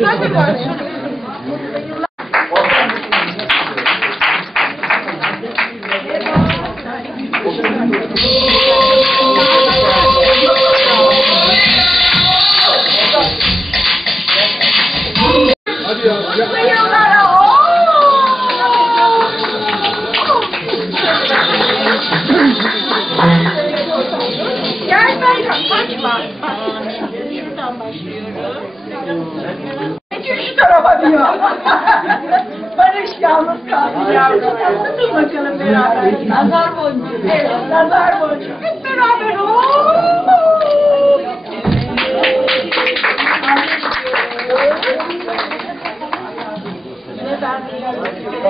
Sen de böyle. Hadi ya. Diyor. Barış yalnız kaldı yavrum. Dur bakalım beraber. Nazar boncuğu. Evet, nazar boncuğu. Hep beraber. Oo! Yine ben de yapıyorum.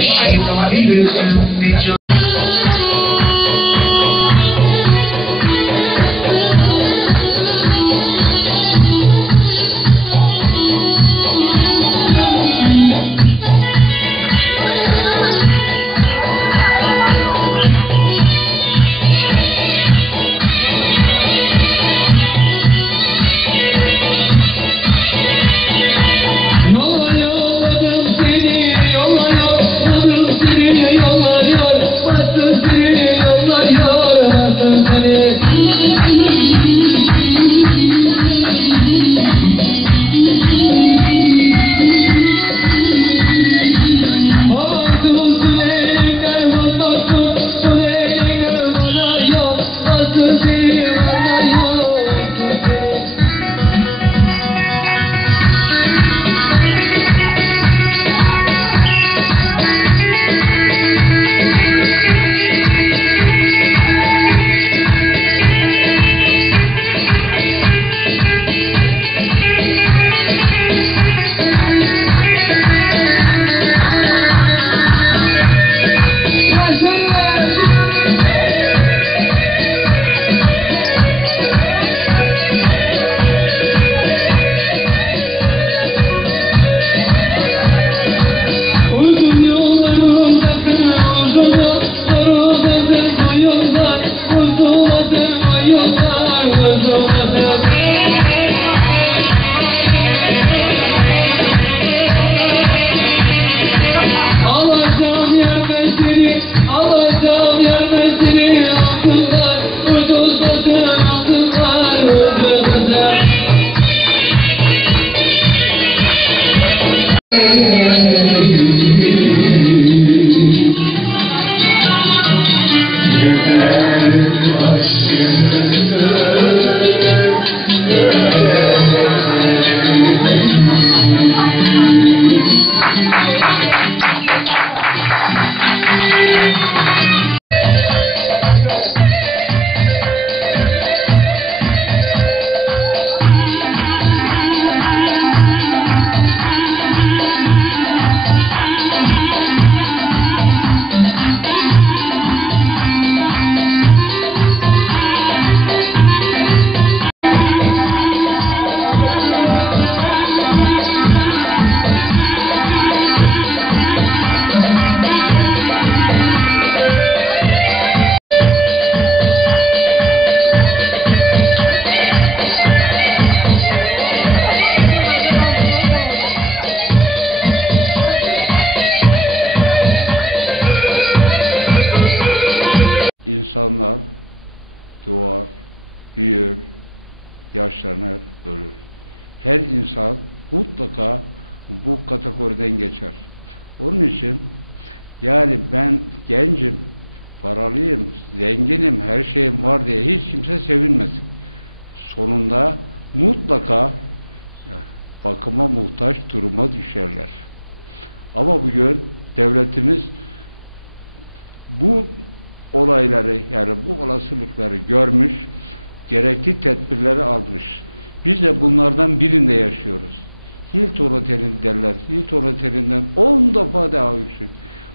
shit. Yeah. İnsanlar doğar, büyür, yaşlanır, ölür. Her insan mutlaka bu kategoriden geçer. Onun için yani ben gencim, paralıyım, zenginim, her şeyim var diye hiç kimse sevinmesin. Sonunda mutlaka eh, bakıma muhtaç duruma düşerler. Ama bugün devletimiz bu olayları yani bu olasılıkları görmüş, gerekli tedbirleri almış. Biz de bunlardan birinde yaşıyoruz. Hilton Oteli'nin derler. Hilton Oteli'nden 10 defa daha yüksek.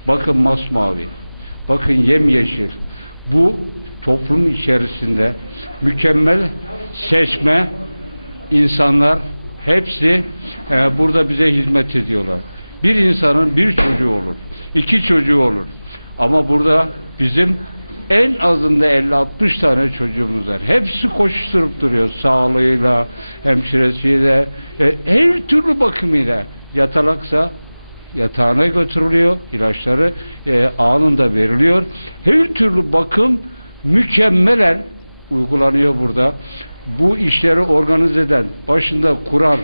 Bakın masmavi. Bakın yemyeşil. Bu toplum içerisinde mükemmel seçme insanlar hepsi e, burada bize hizmet ediyorlar. Bir insanın bir çocuğu olur. iki çocuğu olur. Ama burada bizim en azında 50-60 tane çocuğumuz var. Hepsi koşturup duruyor. Sağlığıyla, hemşiresiyle, e, her türlü bakımıyla. Yatalaksa yatağına götürülüyor. ilaçları e, anında veriliyor. Her türlü bakım mükemmelen uygulanıyor burada. Bu işleri organize eden, başında kuran,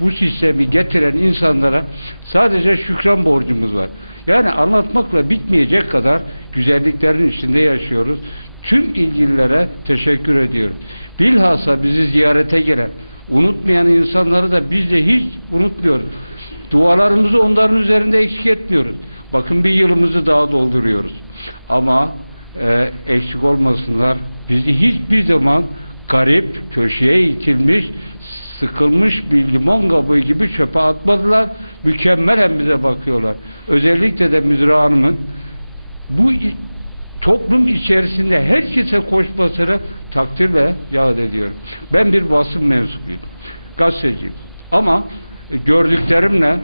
bu sistemi getiren insanlara sadece şükran borcumuz var. Yani anlatmakla bitmeyecek kadar güzelliklerin içinde yaşıyoruz. Tüm ilgililere teşekkür ediyorum. Bilhassa bizi ziyarete gelen, unutmayan insanları da biz de hiç unutmuyoruz. Dualarımızı onların üzerinde eksik etmiyoruz. Bakın bir yılımızı daha dolduruyoruz. Ama e, eksik olmasınlar. Bizi hiçbir zaman garip, köşeye itilmiş, sıkılmış bir limon kabuğu gibi çöpe atmadılar. Mükemmelen bize bakıyorlar. Özellikle de Müdür Hanım'ın bu toplum içerisinde herkese koşmasını takdirle yad ediyorum. Ben bir basın mensubuyum. Gazeteciyim. Ama e, gördüklerimle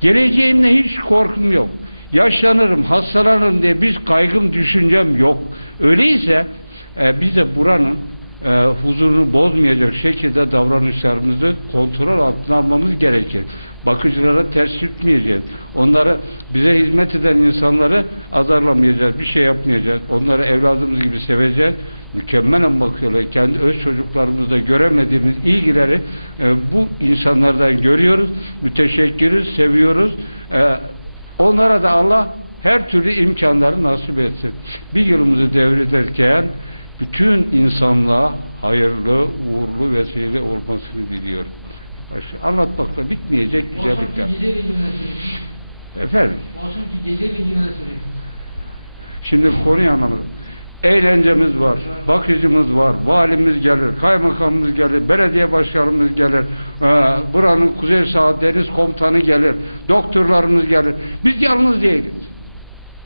geleceğimle hiç korkum yok. Yaşlanırım, hastalanırım diye biz kaygım, düşüncem yok. Öyleyse e, biz de buranın e, huzurunu bozmayacak şekilde davranışlarımızı kontrol altına almamız gerekir. Bakıcılara ters tutmayacağız. Onları bize hizmet eden insanları azarlamayacağız. Bir şey yapmayacağız. Onları evladımız gibi seveceğiz. Mükemmelen bakıyorlar. Kendi öz çocuklarımızda göremediğimiz ilgileri e, bu insanlardan görüyoruz. Müteşekkiriz, seviyoruz. E, onlara da Allah her türlü imkanları nasip etsin. Bir yılımızı devrederken bütün insanlığa hayırlı, uğurlu vesile olmasını diliyorum. Başka anlatmakla bitmeyecek güzellikler. Efendim, şimdi konuyu anlamadım. Eğlencemiz var, bakıcımız var, valimiz gelir, kaymakamımız gelir, belediye başkanımız gelir, e, buranın Kuzey Sağ Deniz Komutanı gelir, doktorlarımız gelir. Biz yalnız değiliz.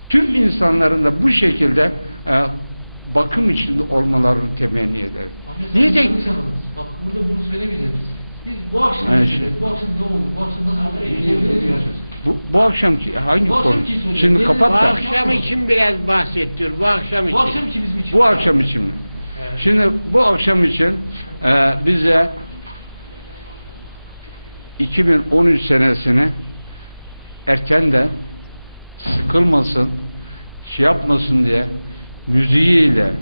Tüm insanların da bu şekilde e, bakım içinde olmalarını temenni ederim. Diyecek. Bak burada bunu söylemeyeceğiz biz. Bu akşam ne şey. Bu akşam ne oldu? Bu akşam nasıl oldu? Bu, bu akşamki hangi Bu konu? akşamki. Şimdi kapat Bu da. akşam için biraz bahsediyor. Bu akşam için. Bu akşamki bizim için. Bu akşam için mi? Şimdi bu akşam için e, bize 2013 senesini erkenden sıkılmasın, şey yapmasın diye müziğiyle,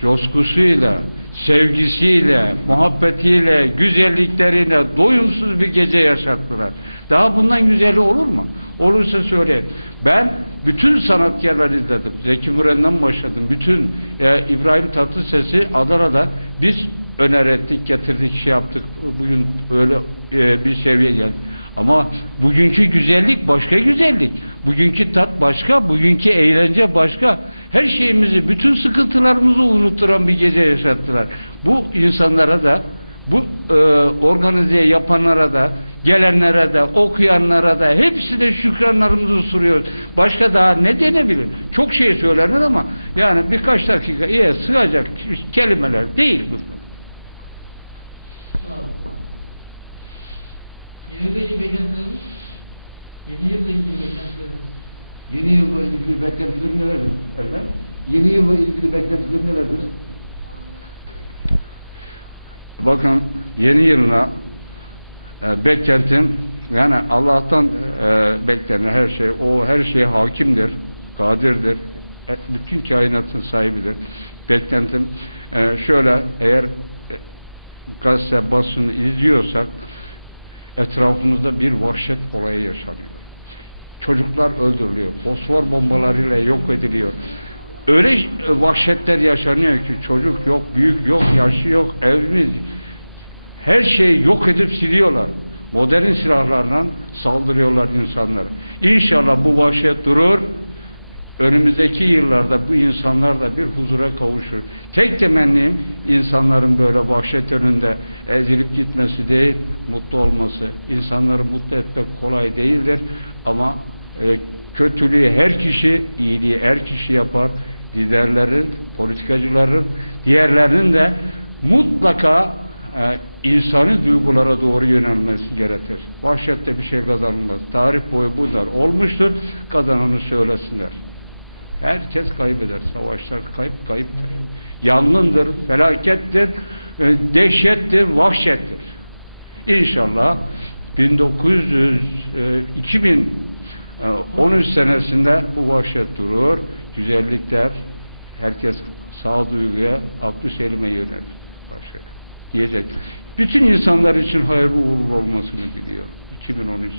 coşkusuyla, sevgisiyle, muhabbetiyle, güzellikleriyle doyumsuz bir gece yaşattılar. Daha bundan güzeli olur mu? Olursa söyleyin. Ben bütün sanatkarları izledim. Zeki Müren'den başladım. Bütün e, İbrahim Tatlıses'i Adana'da biz öner ettik, getirdik, şey yaptık. Bugün öyle e, bir seviye geldi. Ama bugünkü güzellik başka güzellik. Bugünkü tat başka, bugünkü eğlence başka. Her şeyimizi, bütün sıkıntılarımızı unutturan bir gece yaşattılar. Bu insanlara da, bu e, organize yapanlara da, gelenlere de, okuyanlara da hepsi de şükranlarımızı sunuyoruz. Başka daha ne denebilir? Çok şey söylenir ama yani birkaç dakika iyi sığacak kelimeler değil bunlar. Yeni yılda ilgili beklentilerimiz? Yeni yılda ilgili beklentilerimiz? Yeni yılla ilgili beklentiler nelerdir? Efendim? Yeni yılla ilgili beklentiler nelerdir? Bakın yeni yılına e, beklentim yani Allah'tan e, beklenen her şey o her şeye hakimdir, kadirdir. e, bütün kainatın sahibidir. Beklentim e, şöyle eğer e, gazete basını izliyorsak etrafımızda bir vahşet olayı yaşanıyor. Çocuklar öldürülüyor. Fosfor bombalarıyla yok ediliyor. Öyle e, vahşetler yaşanıyor ki çocuk yok, büyük yok, yaşlı yok, evimiz her şeyi yok edip siliyorlar. Modern silahlarla saldırıyorlar insanlara. İnşallah bu vahşet durur. Önümüzdeki yıllarda bu insanlar da bir huzura kavuşur. Tek temennim insanların böyle vahşet önünde ezilip gitmesi değil, mutlu olması. İnsanları mutlu etmek kolay değildir ama e, kötülüğü her kişi, iyiliği her kişi yapar. Liderlerin, politikacıların, diğerlerinin de mutlaka e, insanı duygulara doğru yönelmesi gerekir. Vahşette bir şey kazanılmaz. Tarih boyu bunlar olmuştur. Kazananı söylesinler. Herkes kaybeder. Savaşlar kayıp kayıptır. Yangındır, felakettir, e, dehşettir, vahşettir. İnşallah 1900 2000 ee, 13 senesinde bu vahşet durur, güzellikler, herkes sağduyguya, aklı selime yönelir. Başarı. Diyecek. Bütün insanlar için hayırlı uğurlu olmasını diliyor. 2013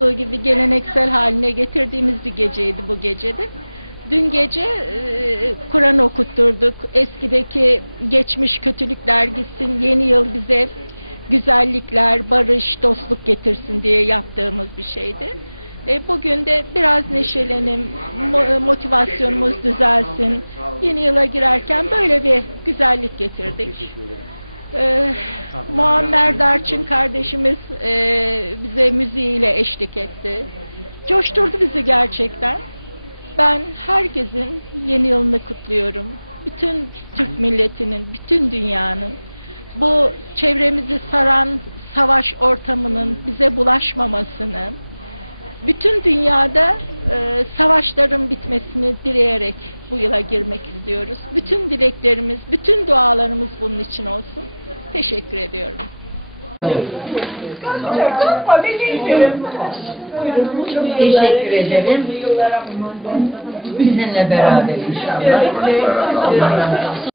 yılı. gibi geleneksel haline getirdiğimiz bir geceydi bu gecede. Dün gece e, Kur'an okutturduk. Eskideki geçmiş kötülükler gitsin, yeni yıl bize güzellikler, barış, dostluk getirsin diye yaptığımız bir şeydi. E, bugün de biraz neşelenim, mo- motivasyonumuz düzelsin. Yeni yıla girerken böyle bir güzellik getirdik. Ee, Muammer Darçın kardeşimiz e, bize müziğiyle eşlik etti. Coşturdu bizi gerçekten. Ben herkesin yeni yılını kutluyorum. Bütün Türk milletinin, bütün dünyanın bu çevremizi saran savaş ortamının bize bulaşmamasını, bütün dünyada e, savaşların bitmesini dileyerek bu yıla girmek istiyoruz. Bütün dileklerimiz, bütün dualarımız bunun için olsun. Teşekkür ediyorum. Teşekkür ederim. Sizinle beraber inşallah. Allah razı olsun.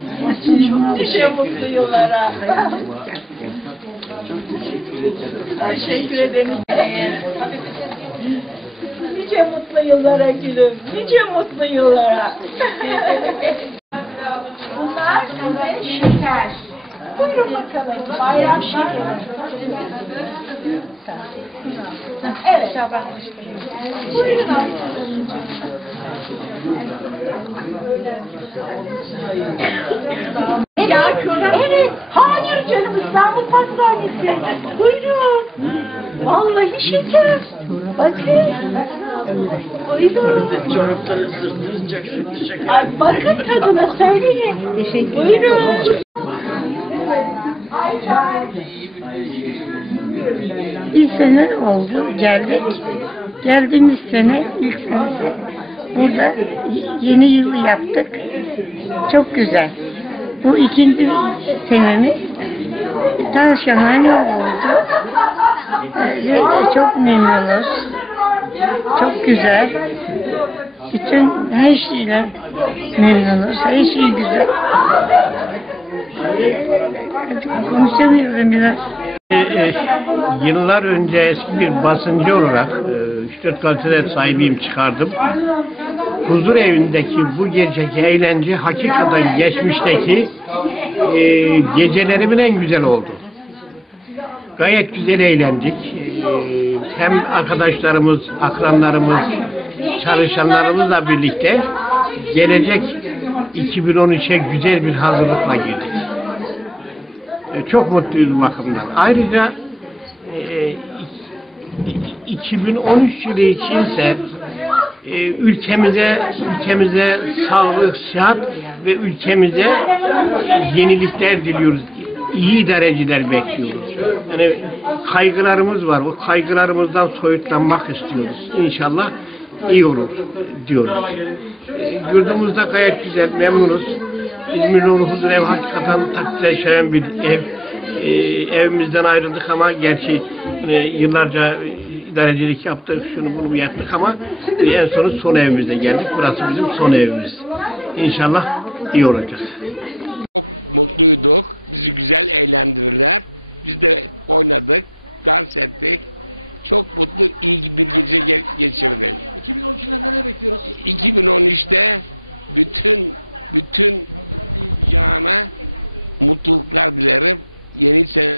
Nice mutlu yıllara. Teşekkür ederim. Nice mutlu yıllara gülüm. Nice mutlu yıllara. Bunlar size şeker. Buyurun bakalım. Bayram şekeri. Evet. Buyurun. Ya evet. Hayır canım İstanbul Pastanesi. Buyurun. Vallahi şeker. Bakın. Buyurun. Ay bakın tadına söyleyin. Buyurun. Bir sene oldu geldik. Geldiğimiz sene ilk senesi burada yeni yılı yaptık. Çok güzel. Bu ikinci senemiz tam şahane oldu. Çok memnunuz. Çok güzel. Bütün her şeyle memnunuz. Her şey güzel. Konuşamıyorum biraz. Ee, e, yıllar önce eski bir basıncı olarak e, 3-4 gazete sahibiyim çıkardım. Huzur evindeki bu geceki eğlence hakikaten geçmişteki e, gecelerimin en güzel oldu. Gayet güzel eğlendik. E, hem arkadaşlarımız, akranlarımız, çalışanlarımızla birlikte gelecek 2013'e güzel bir hazırlıkla girdik. E, çok mutluyuz bakımdan. Ayrıca e, i- 2013 yılı içinse e, ülkemize ülkemize sağlık, sıhhat ve ülkemize yenilikler diliyoruz. İyi idareciler bekliyoruz. Yani kaygılarımız var. O kaygılarımızdan soyutlanmak istiyoruz. İnşallah iyi olur diyoruz. E, Yurdumuzda gayet güzel, memnunuz. İzmir Nuru Ev hakikaten takdir şayan bir ev. E, evimizden ayrıldık ama gerçi e, yıllarca derecelik yaptık, şunu bunu yaptık ama en sonu son evimize geldik. Burası bizim son evimiz. İnşallah iyi olacak. Çok mutluyduk. Bizi güzel eğlendirdiler. Biz de oynadık, dans ettik. Çok mutlu, iyi bir gece ge- geçirdik. 2013'ünden neler bekliyoruz? 2013'te bütün bütün cana mutluluklar dilerim. Yeni sene